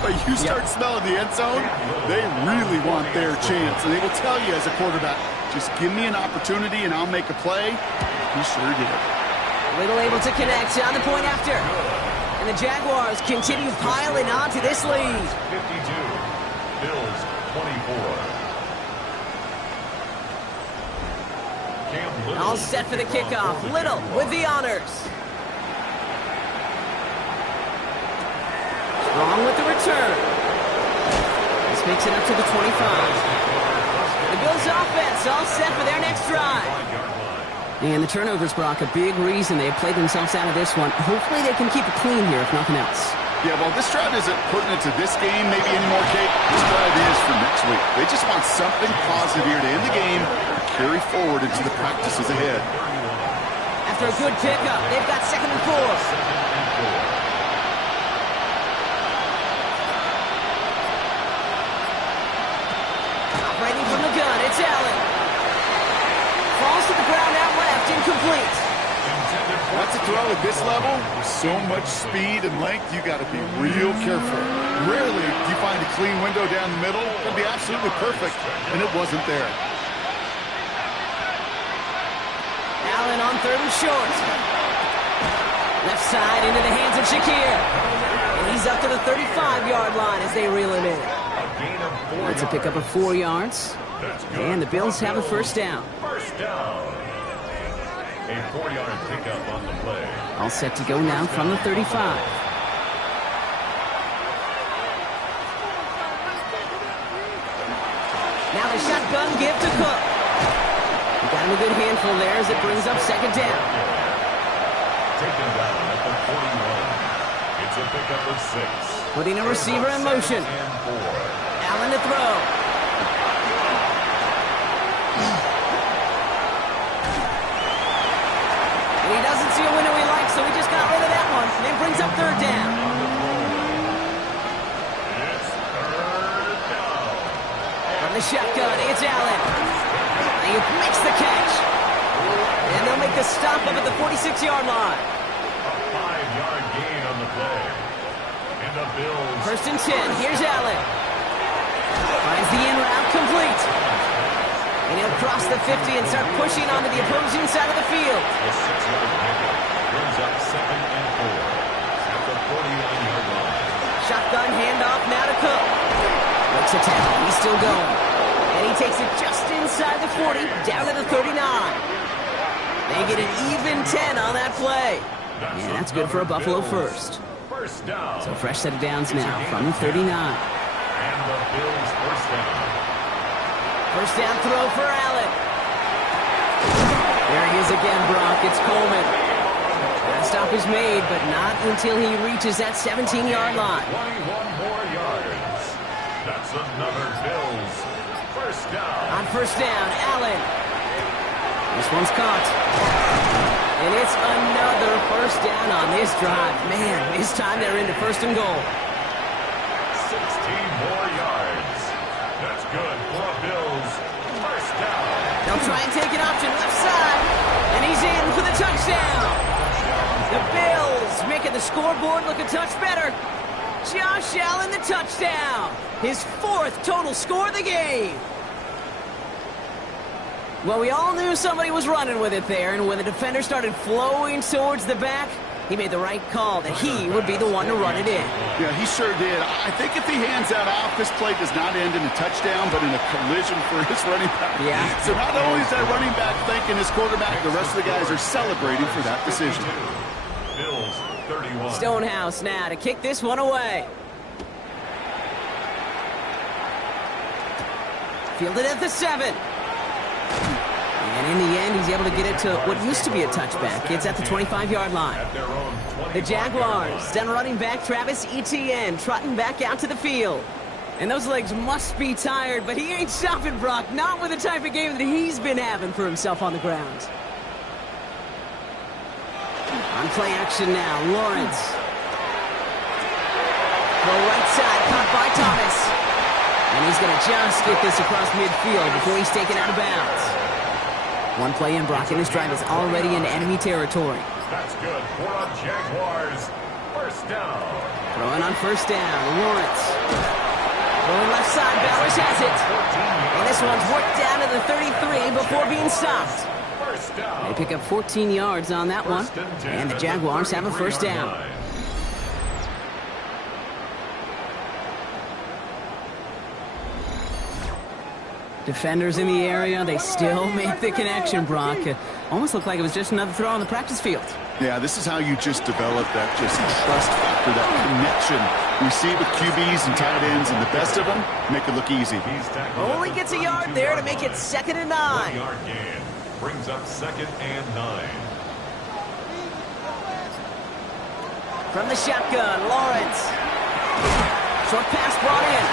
But you start smelling the end zone, they really want their chance. And they will tell you as a quarterback, just give me an opportunity and I'll make a play. He sure did. Little able to connect on the point after. And the Jaguars continue piling on to this lead. 52, Bills 24. All set for the kickoff. Little with the honors. Strong with the return. This makes it up to the 25. The Bills offense all set for their next drive. And the turnovers, Brock, a big reason they have played themselves out of this one. Hopefully they can keep it clean here, if nothing else. Yeah, well, this drive isn't pertinent to this game maybe anymore, Kate. This drive is for next week. They just want something positive here to end the game and carry forward into the practices ahead. After a good pickup, they've got 2nd and 4. Operating from the gun, it's Allen. Falls to the ground out left, incomplete. That's a throw at this level. With so much speed and length, you got to be real careful. Rarely do you find a clean window down the middle. It could be absolutely perfect, and it wasn't there. Allen on 3rd and short. Left side into the hands of Shakir. And he's up to the 35-yard line as they reel him in. It's a pickup of 4 yards. And the Bills have a 1st down. First down. A 4-yard pickup on the play. All set to go now from the 35. Now the shotgun give to Cook. Got him a good handful there as it brings up 2nd down. Taken down at the 41. It's a pickup of 6. Putting a receiver in motion. And 4. Allen to throw. He doesn't see a window he likes, so he just got rid of that one. And it brings up 3rd down. It's 3rd down. From the shotgun, it's Allen. He makes the catch. And they'll make the stop up at the 46-yard line. A 5-yard gain on the play. And the Bills. 1st and 10. Here's Allen. Finds the in route complete. And he'll cross the 50 and start pushing onto the opposing side of the field. The 6-yard pickup brings up 2nd and 4 at the 41-yard line. Shotgun handoff now to Cook. Breaks a tackle. He's still going. And he takes it just inside the 40, down to the 39. They get an even 10 on that play. And that's good for a Buffalo first. First down. So fresh set of downs now from the 39. And the Bills first down. First down throw for Allen. There he is again, Brock. It's Coleman. That stop is made, but not until he reaches that 17-yard line. 21 more yards. That's another Bills first down. On first down, Allen. This one's caught. And it's another first down on this drive. Man, this time they're into 1st and goal. 16 more yards. That's good for a Bills first down. They'll try and take an option left side. And he's in for the touchdown. The Bills making the scoreboard look a touch better. Josh Allen, the touchdown. His 4th total score of the game. Well, we all knew somebody was running with it there, and when the defender started flowing towards the back, he made the right call that he would be the one to run it in. Yeah, he sure did. I think if he hands that off, this play does not end in a touchdown, but in a collision for his running back. Yeah. So not only is that running back thanking his quarterback, the rest of the guys are celebrating for that decision. Bills 31. Stonehouse now to kick this one away. Fielded at the 7. And in the end, he's able to get it to what used to be a touchback. It's at the 25-yard line. The Jaguars send running back Travis Etienne trotting back out to the field. And those legs must be tired, but he ain't stopping, Brock. Not with the type of game that he's been having for himself on the ground. On play action now, Lawrence. The right side, caught by Thomas. And he's going to just get this across midfield before he's taken out of bounds. One play in, Brock, and this drive is already in enemy territory. That's good for the Jaguars. First down. Throwing on first down, Lawrence. Going left side, Bowers has it. And this one's worked down to the 33 before being stopped. First down. They pick up 14 yards on that one. And the Jaguars have a first down. Defenders in the area, they still make the connection, Brock. Almost looked like it was just another throw on the practice field. Yeah, this is how you just develop that just trust factor, that connection. We see it with QBs and tight ends, and the best of them make it look easy. Only gets a yard there to make it 2nd and 9. 1-yard gain brings up 2nd and 9. From the shotgun, Lawrence. Short pass brought in.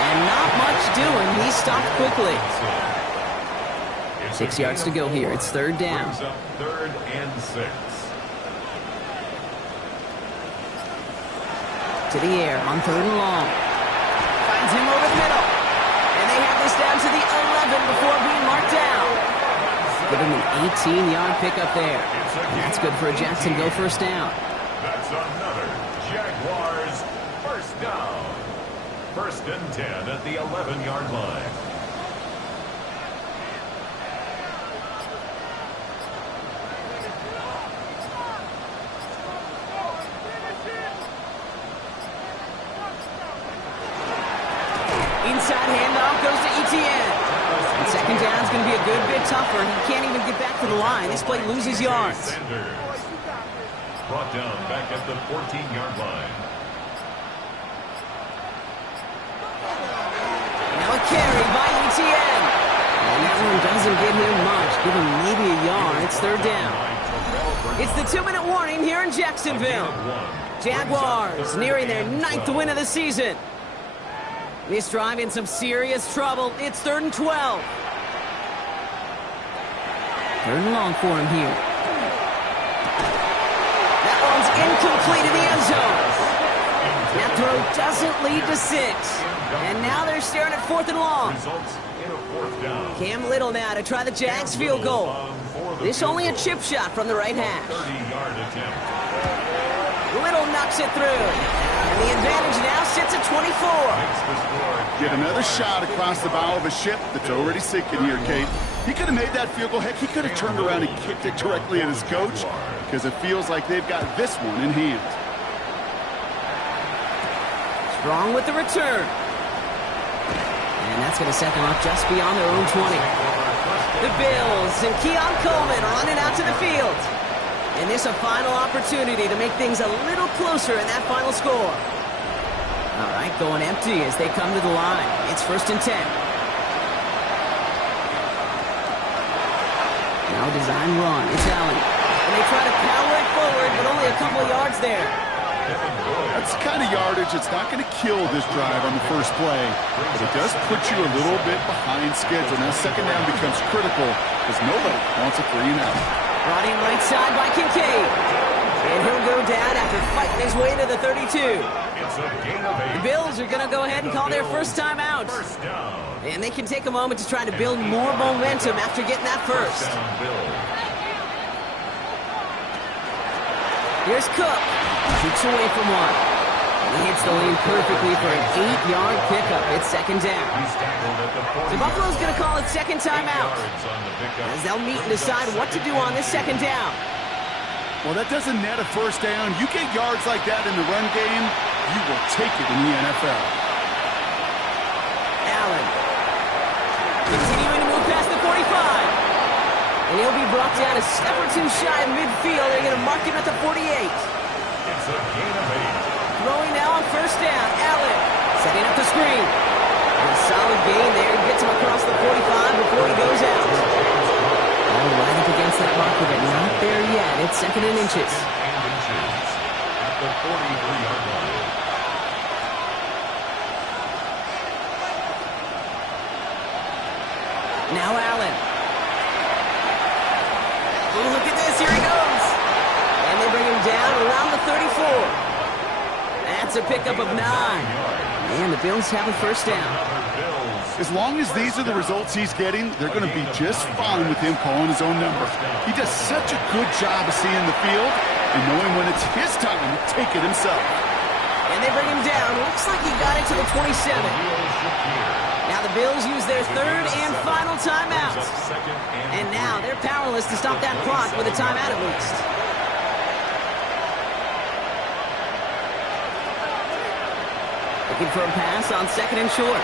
And not much doing. He stopped quickly. 6 yards to go here. It's 3rd down. Brings up 3rd and 6. To the air on 3rd and long. Finds him over the middle. And they have this down to the 11 before being marked down. Give him an 18-yard pickup there. That's good for a Jacksonville first down. That's another Jaguars first down. 1st and 10 at the 11-yard line. Inside handoff goes to Etienne. And 2nd down is going to be a good bit tougher. He can't even get back to the line. This play loses yards. Sanders brought down back at the 14-yard line. Now a carry by Etienne. And that one doesn't get him much. Give him maybe a yard. It's 3rd down. It's the 2-minute warning here in Jacksonville. Jaguars nearing their 9th win of the season. This drive in some serious trouble. It's 3rd and 12. 3rd and long for him here. That one's incomplete in the end zone. That throw doesn't lead to 6. And now they're staring at 4th and long. Results in a 4th down. Cam Little now to try the Jags field goal. This only a chip shot from the right hash. 30-yard attempt. Little knocks it through. And the advantage now sits at 24. Makes the score. Get another shot across the bow of a ship that's already sinking here, Kate. He could have made that field goal. Heck, he could have turned around and kicked it directly at his coach, because it feels like they've got this one in hand. Strong with the return. And that's going to set them up just beyond their own 20. The Bills and Keon Coleman running out to the field. And this a final opportunity to make things a little closer in that final score. All right, going empty as they come to the line. It's 1st and 10. Now a design run. It's Allen. And they try to power it forward, but only a couple of yards there. That's the kind of yardage that's not going to kill this drive on the first play, but it does put you a little bit behind schedule. Now 2nd down becomes critical because nobody wants a 3 and out. Brought in right side by Kincaid. And he'll go down after fighting his way to the 32. It's a gain of 8. The Bills are going to go ahead and call their first time out. First down. And they can take a moment to try to build more momentum after getting that first. Down Bills. Here's Cook. Shoots away from one. And he hits the lane perfectly for an 8-yard pickup. It's 2nd down. He's tackled at the 40. So Buffalo's going to call it 2nd timeout, Yards on the pickup. as they'll meet and decide what to do on this 2nd down. Well, that doesn't net a first down. You get yards like that in the run game, you will take it in the NFL. Allen. Continuing to move past the 45. And he'll be brought down a step or two shy of midfield. They're going to mark him at the 48. It's a gain of 8. Throwing now on first down. Allen setting up the screen. And a solid gain there. Gets him across 45 before he goes out. Oh, right up against that marker, but not there yet. It's 2nd and inches. At the 43-yard line. Now Allen. Oh, look at this. Here he goes. And they bring him down around the 34. That's a pickup of 9. And the Bills have a first down. As long as these are the results he's getting, they're going to be just fine with him calling his own number. He does such a good job of seeing the field and knowing when it's his time to take it himself. And they bring him down. Looks like he got it to the 27. Now the Bills use their 3rd and final timeout. And now they're powerless to stop that clock with a timeout at least. Looking for a pass on 2nd and short.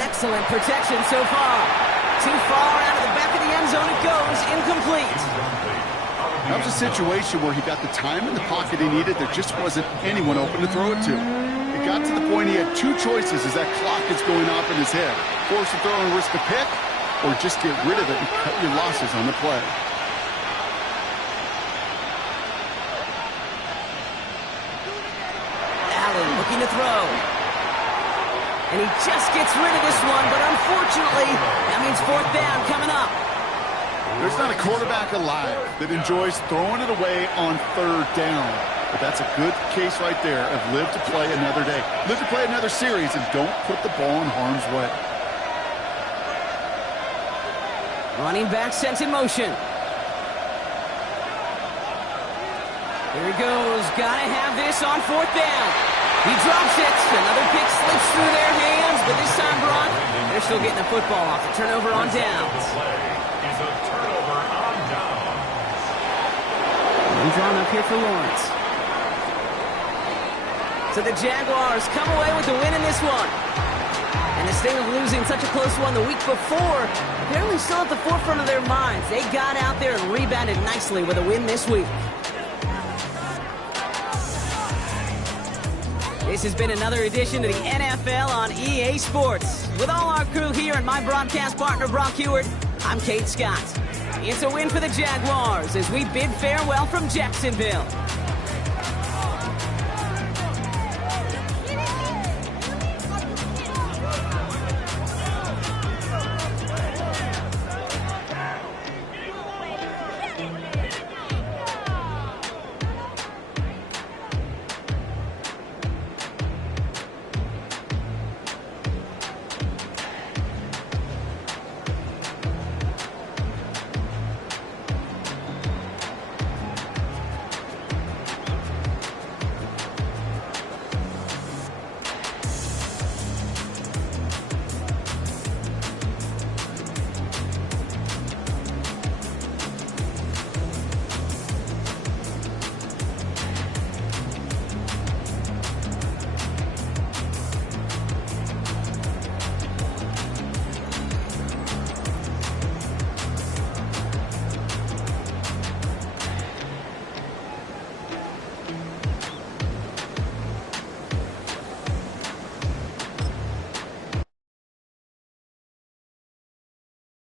Excellent protection so far. Too far out of the back of the end zone it goes. Incomplete. That was a situation where he got the time in the pocket he needed. There just wasn't anyone open to throw it to. It got to the point he had 2 choices as that clock is going off in his head. Force a throw and risk a pick, or just get rid of it and cut your losses on the play. Allen looking to throw. And he just gets rid of this one, but unfortunately, that means 4th down coming up. There's not a quarterback alive that enjoys throwing it away on 3rd down. But that's a good case right there of live to play another day. Live to play another series and don't put the ball in harm's way. Running back sent in motion. Here he goes. Gotta have this on 4th down. He drops it. Another pick slips through their hands, but this time, Brock, they're still getting the football off. The turnover on downs. Is a turnover on downs. And drawn up here for Lawrence. So the Jaguars come away with the win in this one. And the sting of losing such a close one the week before, apparently still at the forefront of their minds. They got out there and rebounded nicely with a win this week. This has been another edition of the NFL on EA Sports. With all our crew here and my broadcast partner, Brock Heward, I'm Kate Scott. It's a win for the Jaguars as we bid farewell from Jacksonville.